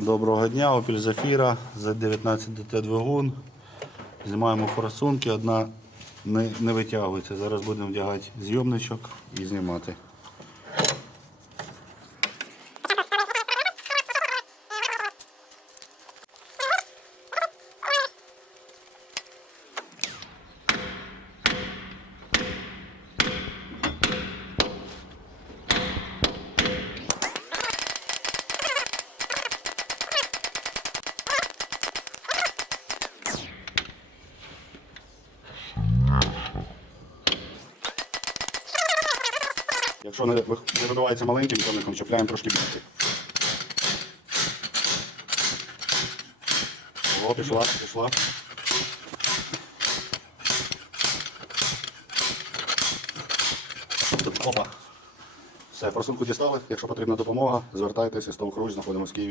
Доброго дня, Opel Zafira, Z19 DT двигун. Знімаємо форсунки, одна не, не витягується. Зараз будемо вдягати зйомничок і знімати. Якщо не, видувається маленьким зйомником, чіпляємо трошки більше. О, пішла, пішла. Опа. Все, форсунку дістали. Якщо потрібна допомога, звертайтеся, стовкруч, знаходимося в Києві.